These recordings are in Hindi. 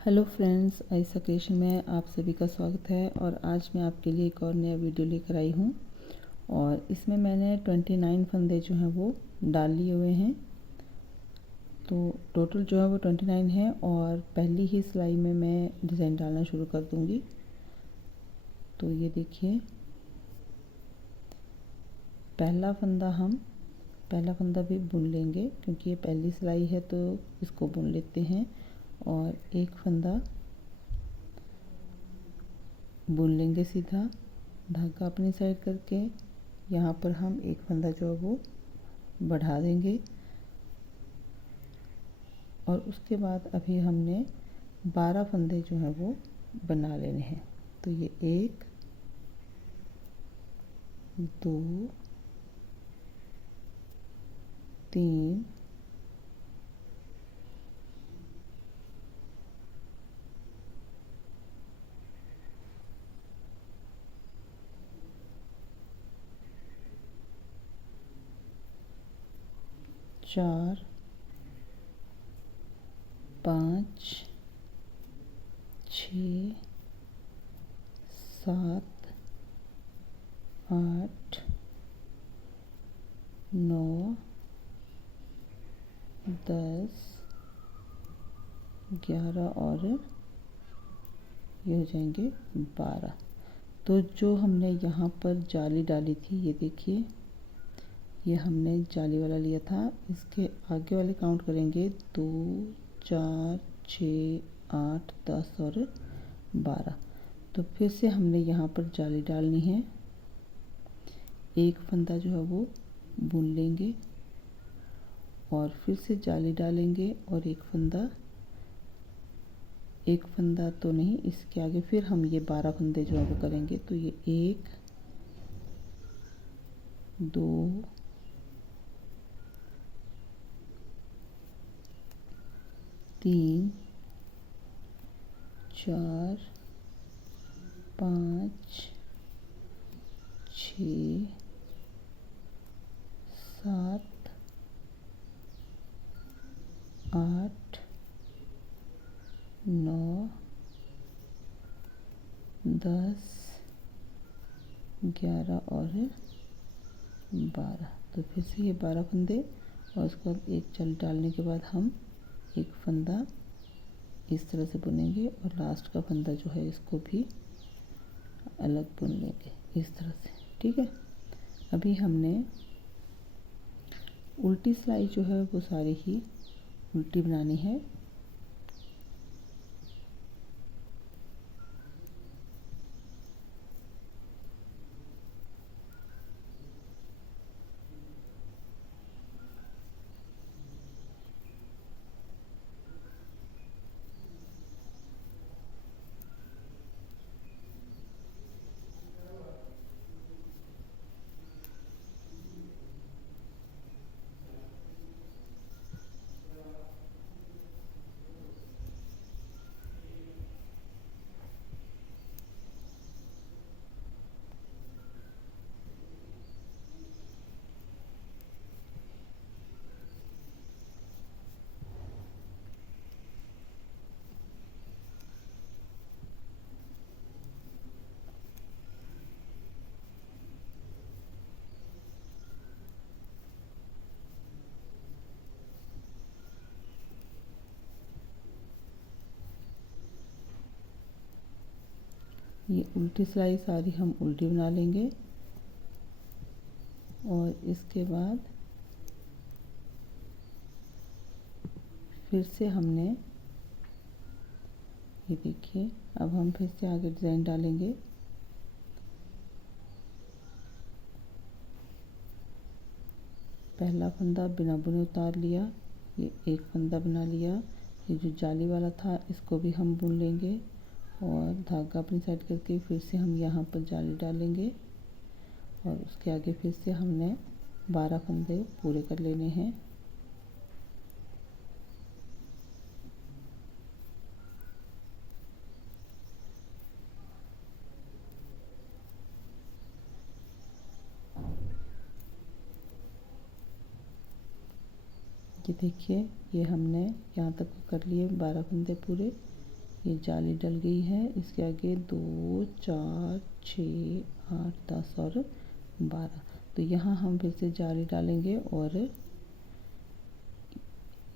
हेलो फ्रेंड्स, आयशा क्रिएशन में आप सभी का स्वागत है। और आज मैं आपके लिए एक और नया वीडियो लेकर आई हूँ। और इसमें मैंने 29 फंदे जो हैं वो डाल लिए हुए हैं। तो टोटल जो है वो 29 है और पहली ही सिलाई में मैं डिज़ाइन डालना शुरू कर दूँगी। तो ये देखिए, पहला फंदा भी बुन लेंगे क्योंकि ये पहली सिलाई है, तो इसको बुन लेते हैं। और एक फंदा बुन लेंगे सीधा, धागा अपनी साइड करके। यहाँ पर हम एक फंदा जो है वो बढ़ा देंगे। और उसके बाद अभी हमने 12 फंदे जो हैं वो बना लेने हैं। तो ये 1 2 3 4 5 6 7 8 9 10 11 और ये हो जाएंगे 12। तो जो हमने यहाँ पर जाली डाली थी, ये देखिए, ये हमने जाली वाला लिया था। इसके आगे वाले काउंट करेंगे 2 4 6 8 10 और 12। तो फिर से हमने यहाँ पर जाली डालनी है। एक फंदा जो है वो बुन लेंगे और फिर से जाली डालेंगे और एक फंदा तो नहीं, इसके आगे फिर हम ये 12 फंदे जो है वो करेंगे। तो ये 1 2 3 4 5 6 7 8 9 10 11 और 12। तो फिर से ये 12 फंदे और उसके बाद एक जाली डालने के बाद हम एक फंदा इस तरह से बुनेंगे और लास्ट का फंदा जो है इसको भी अलग बुन लेंगे इस तरह से। ठीक है, अभी हमने उल्टी सिलाई जो है वो सारी ही उल्टी बनानी है। ये उल्टी सिलाई सारी हम उल्टी बना लेंगे और इसके बाद फिर से हमने, ये देखिए, अब हम फिर से आगे डिज़ाइन डालेंगे। पहला फंदा बिना बुने उतार लिया, ये एक फंदा बना लिया। ये जो जाली वाला था इसको भी हम बुन लेंगे और धागा अपनी साइड करके फिर से हम यहाँ पर जाली डालेंगे और उसके आगे फिर से हमने 12 फंदे पूरे कर लेने हैं। ये देखिए, ये हमने यहाँ तक कर लिए 12 फंदे पूरे। ये जाली डल गई है। इसके आगे 2 4 6 8 10 और 12। तो यहाँ हम फिर से जाली डालेंगे और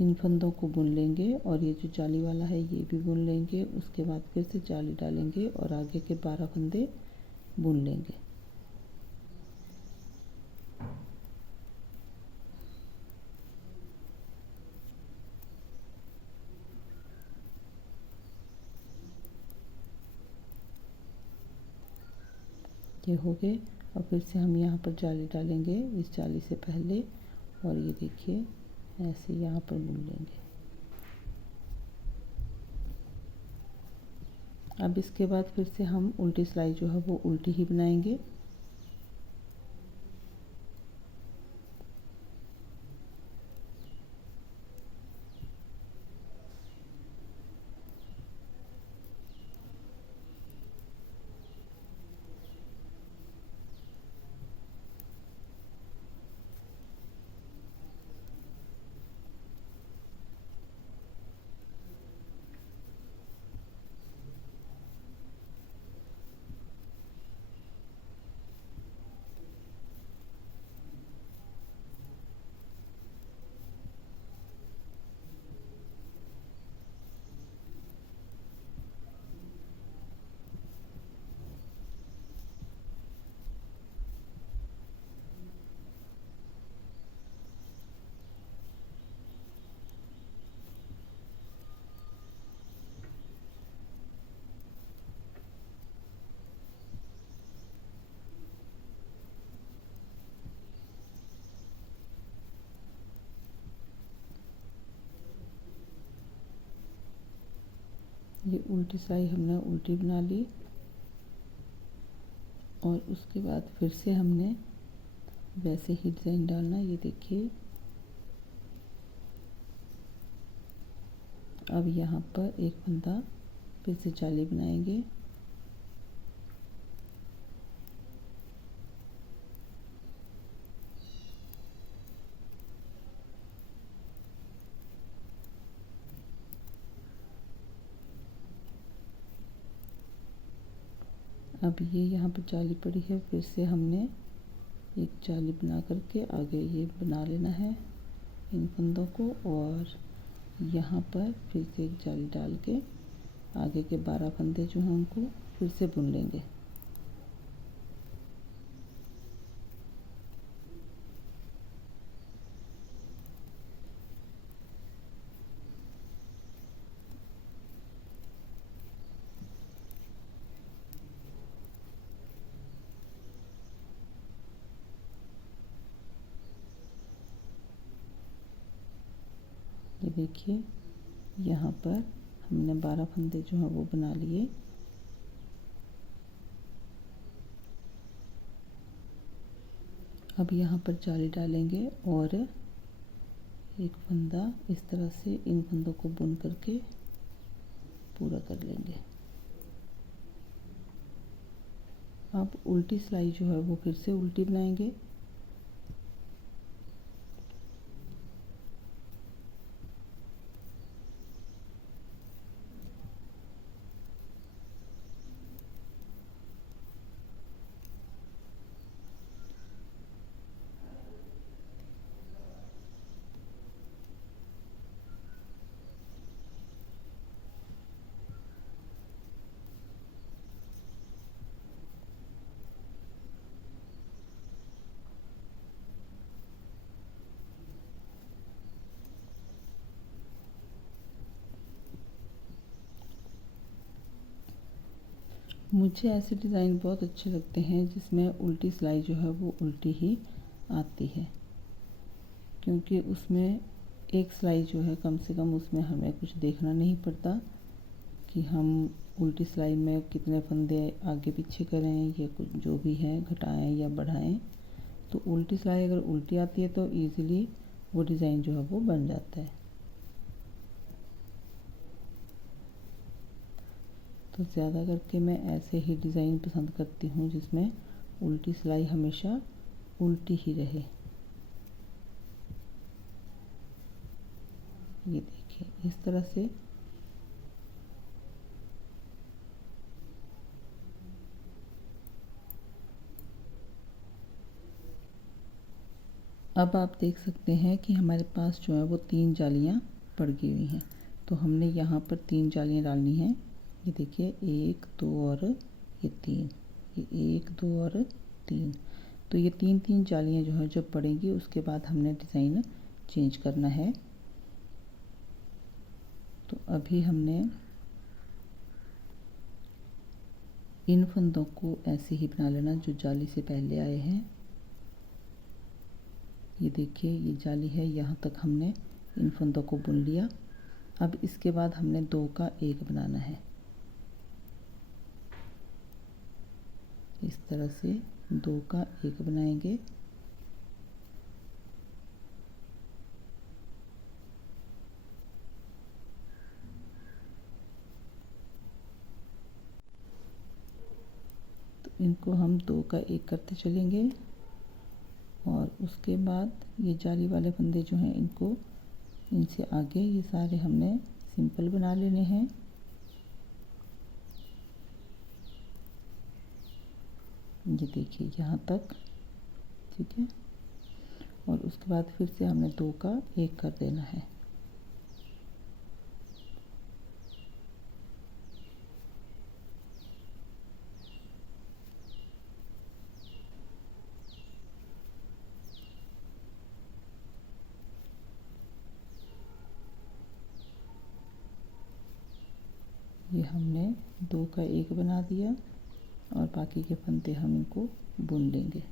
इन फंदों को बुन लेंगे और ये जो जाली वाला है ये भी बुन लेंगे। उसके बाद फिर से जाली डालेंगे और आगे के 12 फंदे बुन लेंगे। ये हो गए। और फिर से हम यहाँ पर जाली डालेंगे इस जाली से पहले और ये देखिए ऐसे यहाँ पर बुन लेंगे। अब इसके बाद फिर से हम उल्टी सिलाई जो है वो उल्टी ही बनाएंगे। ये उल्टी सिलाई हमने उल्टी बना ली और उसके बाद फिर से हमने वैसे ही डिज़ाइन डालना। ये देखिए अब यहाँ पर एक फंदा फिर से जाली बनाएंगे। अब ये यहाँ पर जाली पड़ी है, फिर से हमने एक जाली बना करके आगे ये बना लेना है इन फंदों को और यहाँ पर फिर से एक जाली डाल के आगे के 12 फंदे जो हैं उनको फिर से बुन लेंगे। ये देखिए यहाँ पर हमने 12 फंदे जो हैं वो बना लिए। अब यहाँ पर जाली डालेंगे और एक फंदा इस तरह से इन फंदों को बुन करके पूरा कर लेंगे। अब उल्टी सिलाई जो है वो फिर से उल्टी बनाएंगे। मुझे ऐसे डिज़ाइन बहुत अच्छे लगते हैं जिसमें उल्टी सिलाई जो है वो उल्टी ही आती है, क्योंकि उसमें एक सिलाई जो है कम से कम उसमें हमें कुछ देखना नहीं पड़ता कि हम उल्टी सिलाई में कितने फंदे आगे पीछे करें या कुछ जो भी है घटाएं या बढ़ाएं। तो उल्टी सिलाई अगर उल्टी आती है तो इजीली वो डिज़ाइन जो है वो बन जाता है। तो ज़्यादा करके मैं ऐसे ही डिज़ाइन पसंद करती हूँ जिसमें उल्टी सिलाई हमेशा उल्टी ही रहे। ये देखिए इस तरह से अब आप देख सकते हैं कि हमारे पास जो है वो 3 जालियाँ पड़ गई हुई हैं। तो हमने यहाँ पर 3 जालियाँ डालनी हैं। ये देखिए 1 2 और ये 3, ये 1 2 और 3। तो ये 3 जालियाँ जो है जब पड़ेंगी उसके बाद हमने डिज़ाइन चेंज करना है। तो अभी हमने इन फंदों को ऐसे ही बना लेना जो जाली से पहले आए हैं। ये देखिए ये जाली है, यहाँ तक हमने इन फंदों को बुन लिया। अब इसके बाद हमने 2 का 1 बनाना है। इस तरह से 2 का 1 बनाएंगे। तो इनको हम 2 का 1 करते चलेंगे और उसके बाद ये जाली वाले फंदे जो हैं इनको, इनसे आगे ये सारे हमने सिंपल बना लेने हैं। ये देखिए यहाँ तक, ठीक है। और उसके बाद फिर से हमने 2 का 1 कर देना है। ये हमने 2 का 1 बना दिया और बाकी के फंदे हम इनको बुन लेंगे।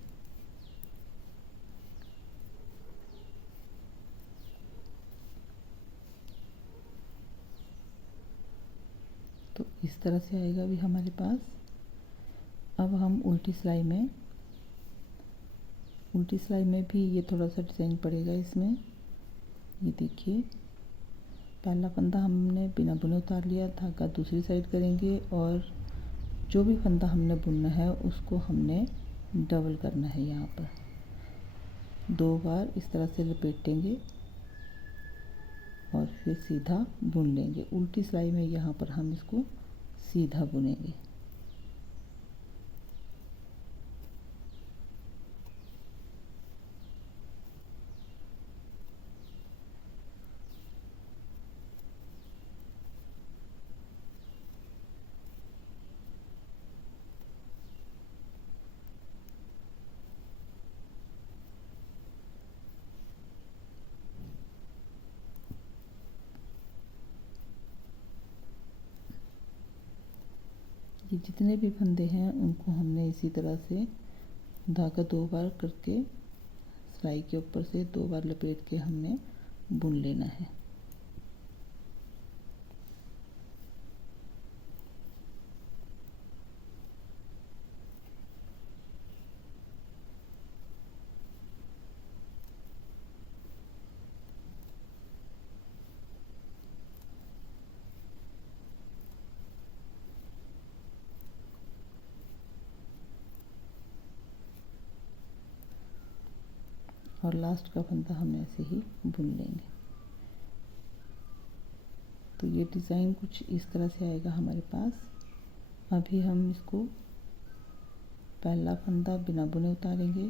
तो इस तरह से आएगा भी हमारे पास। अब हम उल्टी सिलाई में भी ये थोड़ा सा डिज़ाइन पड़ेगा इसमें। ये देखिए पहला फंदा हमने बिना बुने उतार लिया, धागा दूसरी साइड करेंगे और जो भी फंदा हमने बुनना है उसको हमने डबल करना है। यहाँ पर 2 बार इस तरह से लपेटेंगे और फिर सीधा बुन लेंगे। उल्टी सिलाई में यहाँ पर हम इसको सीधा बुनेंगे। ये जितने भी फंदे हैं उनको हमने इसी तरह से धागा 2 बार करके सिलाई के ऊपर से 2 बार लपेट के हमने बुन लेना है। और लास्ट का फंदा हम ऐसे ही बुन लेंगे। तो ये डिज़ाइन कुछ इस तरह से आएगा हमारे पास। अभी हम इसको पहला फंदा बिना बुने उतारेंगे,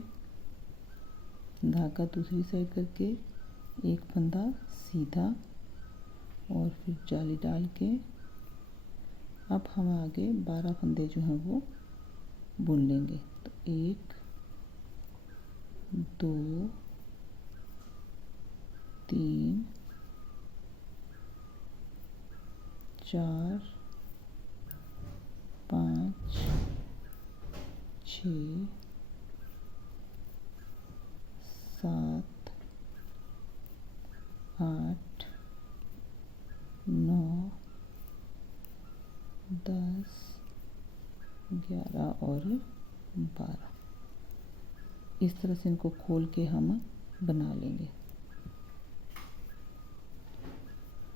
धागा दूसरी साइड करके एक फंदा सीधा और फिर जाली डाल के अब हम आगे 12 फंदे जो हैं वो बुन लेंगे। तो 1 2 3 4 5 6 7 8 9 10 11 और 12 इस तरह से इनको खोल के हम बना लेंगे।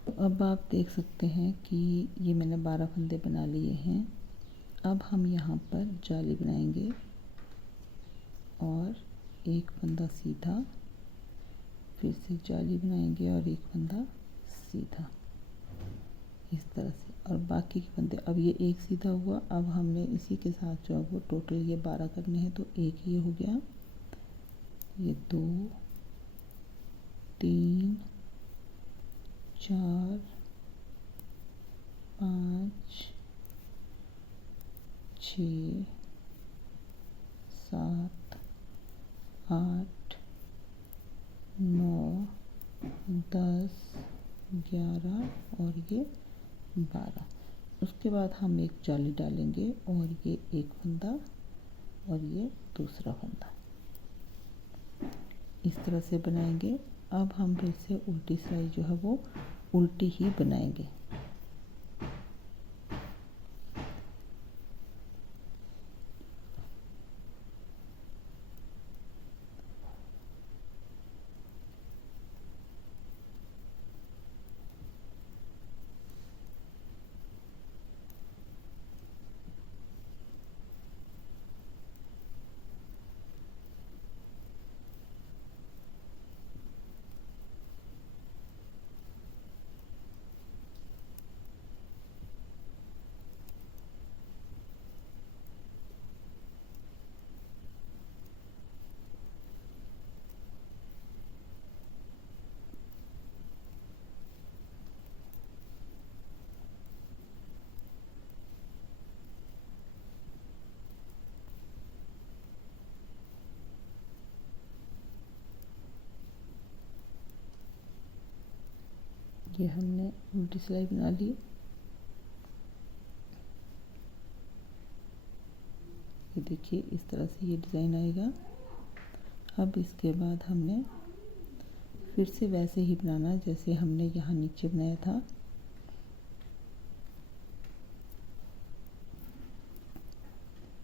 तो अब आप देख सकते हैं कि ये मैंने 12 फंदे बना लिए हैं। अब हम यहाँ पर जाली बनाएंगे और एक फंदा सीधा, फिर से जाली बनाएंगे और एक फंदा सीधा, इस तरह से। और बाकी के फंदे, अब ये एक सीधा हुआ, अब हमने इसी के साथ जो है वो टोटल ये 12 करने हैं। तो एक ये हो गया, ये 2 3 4 5 6 7 8 9 10 11 और ये 12। उसके बाद हम एक जाली डालेंगे और ये एक फंदा और ये दूसरा फंदा इस तरह से बनाएंगे। अब हम फिर से उल्टी सिलाई जो है वो उल्टी ही बनाएंगे। ये हमने उल्टी सिलाई बना ली। ये देखिए इस तरह से ये डिज़ाइन आएगा। अब इसके बाद हमने फिर से वैसे ही बनाना जैसे हमने यहाँ नीचे बनाया था।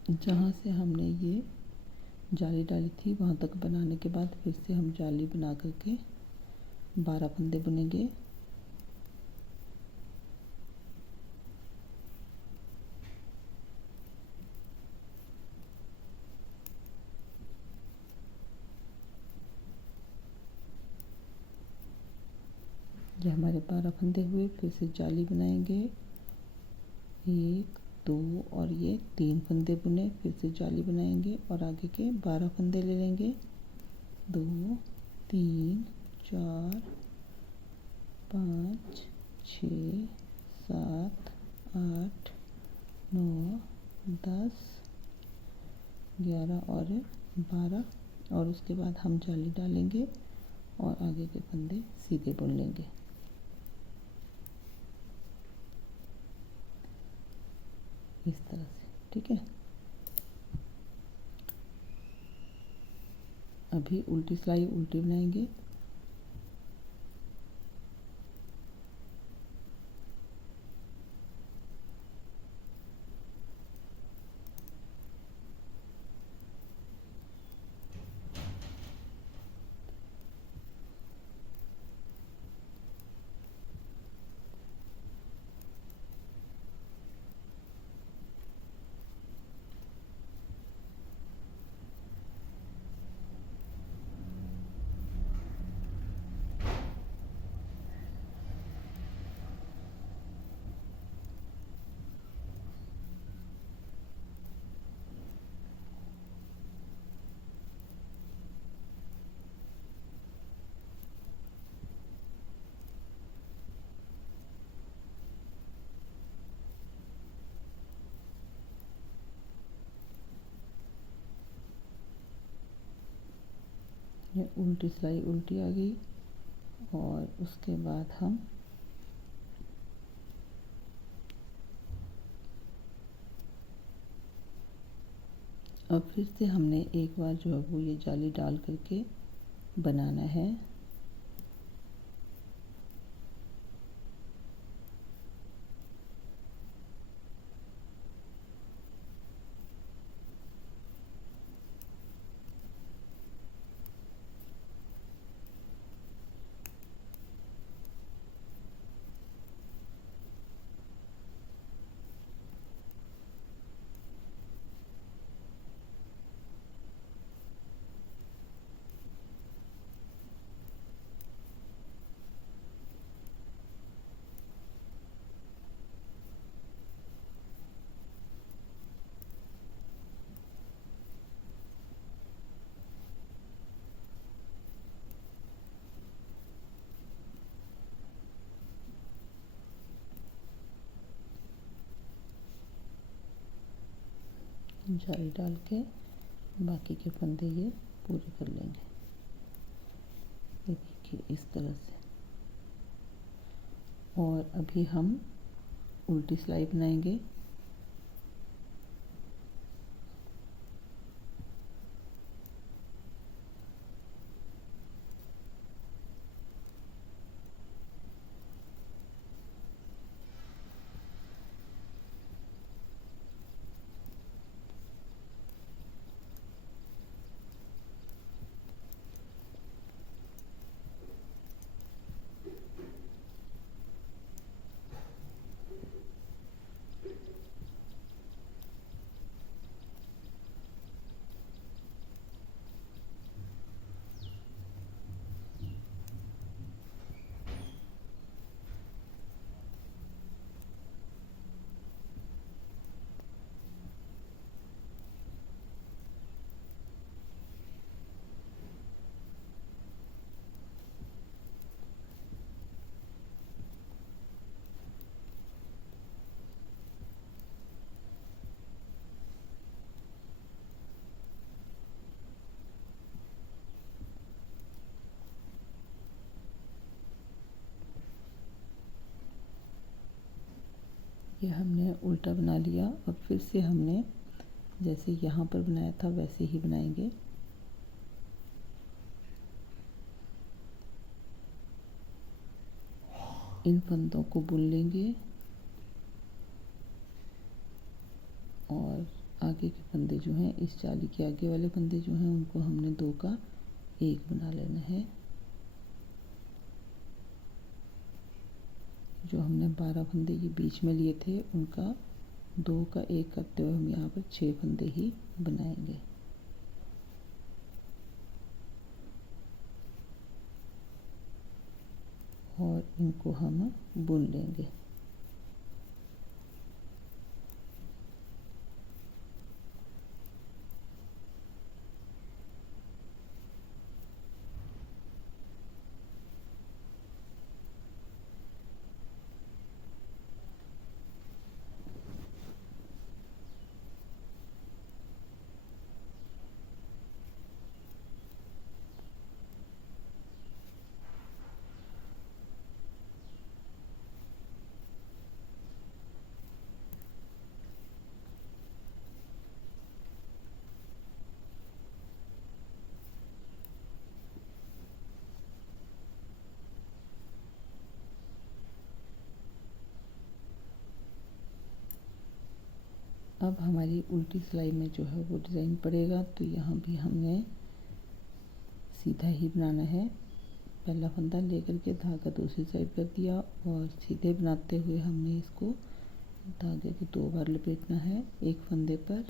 जहाँ से हमने ये जाली डाली थी वहाँ तक बनाने के बाद फिर से हम जाली बना करके 12 फंदे बुनेंगे। ये हमारे 12 फंदे हुए। फिर से जाली बनाएंगे 1 2 और ये 3 फंदे बुने। फिर से जाली बनाएंगे और आगे के 12 फंदे ले लेंगे 2 3 4 5 6 7 8 9 10 11 और 12 और उसके बाद हम जाली डालेंगे और आगे के फंदे सीधे बुन लेंगे। इस तरह से, ठीक है। अभी उल्टी सिलाई उल्टी बनाएंगे। ये उल्टी सिलाई उल्टी आ गई और उसके बाद हम अब फिर से हमने एक बार जो है वो ये जाली डाल करके बनाना है। जाली डाल के बाकी के फंदे ये पूरे कर लेंगे। ये देखिए इस तरह से। और अभी हम उल्टी सिलाई बनाएंगे। ये हमने उल्टा बना लिया। अब फिर से हमने जैसे यहाँ पर बनाया था वैसे ही बनाएंगे। इन फंदों को बुन लेंगे और आगे के फंदे जो हैं, इस जाली के आगे वाले फंदे जो हैं उनको हमने 2 का 1 बना लेना है। जो हमने 12 फंदे ये बीच में लिए थे उनका 2 का 1 करते हुए हम यहाँ पर 6 फंदे ही बनाएंगे। और इनको हम बुन लेंगे। अब हमारी उल्टी सिलाई में जो है वो डिज़ाइन पड़ेगा, तो यहाँ भी हमने सीधा ही बनाना है। पहला फंदा लेकर के धागा दूसरी साइड कर दिया और सीधे बनाते हुए हमने इसको धागे को 2 बार लपेटना है एक फंदे पर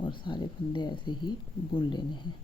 और सारे फंदे ऐसे ही बुन लेने हैं।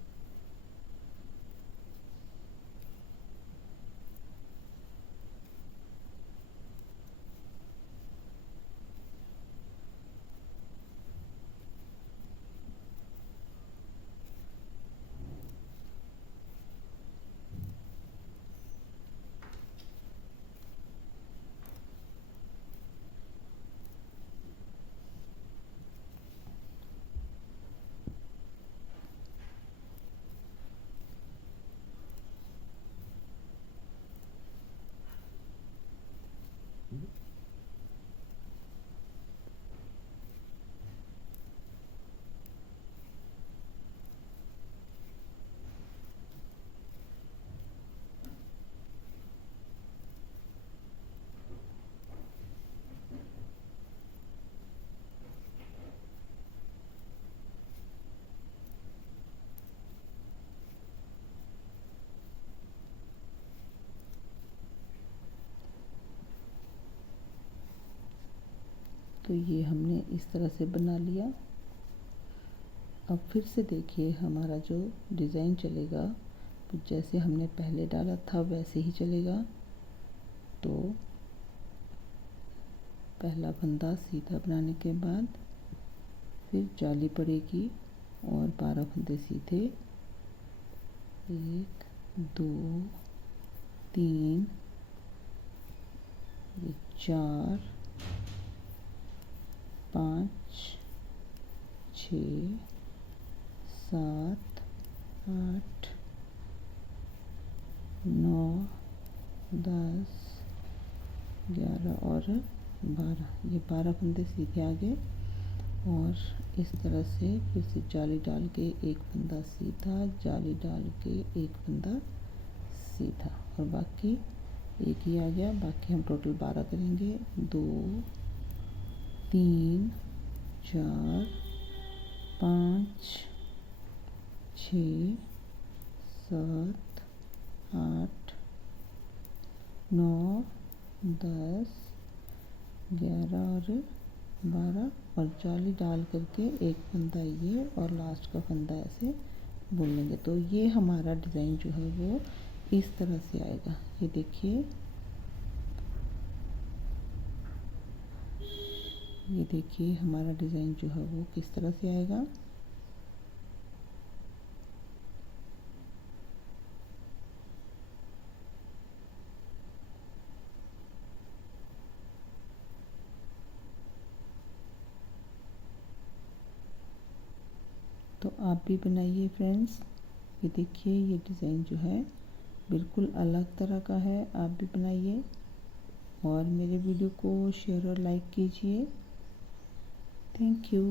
तो ये हमने इस तरह से बना लिया। अब फिर से देखिए हमारा जो डिज़ाइन चलेगा तो जैसे हमने पहले डाला था वैसे ही चलेगा। तो पहला फंदा सीधा बनाने के बाद फिर जाली पड़ेगी और 12 फंदे सीधे, 1 2 3 4 5 6 7 8 9 10 11 और 12। ये 12 फंदे सीधे आगे और इस तरह से फिर से जाली डाल के एक फंदा सीधा, जाली डाल के एक फंदा सीधा और बाकी एक ही आ गया। बाकी हम टोटल 12 करेंगे। 2 3 4 5 6 7 8 9 10 11 और 12 और जाली डाल करके एक फंदा ये और लास्ट का फंदा ऐसे बुन लेंगे। तो ये हमारा डिज़ाइन जो है वो इस तरह से आएगा। ये देखिए, ये देखिए हमारा डिज़ाइन जो है वो किस तरह से आएगा। तो आप भी बनाइए फ्रेंड्स। ये देखिए, ये डिज़ाइन जो है बिल्कुल अलग तरह का है। आप भी बनाइए और मेरे वीडियो को शेयर और लाइक कीजिए। Thank you.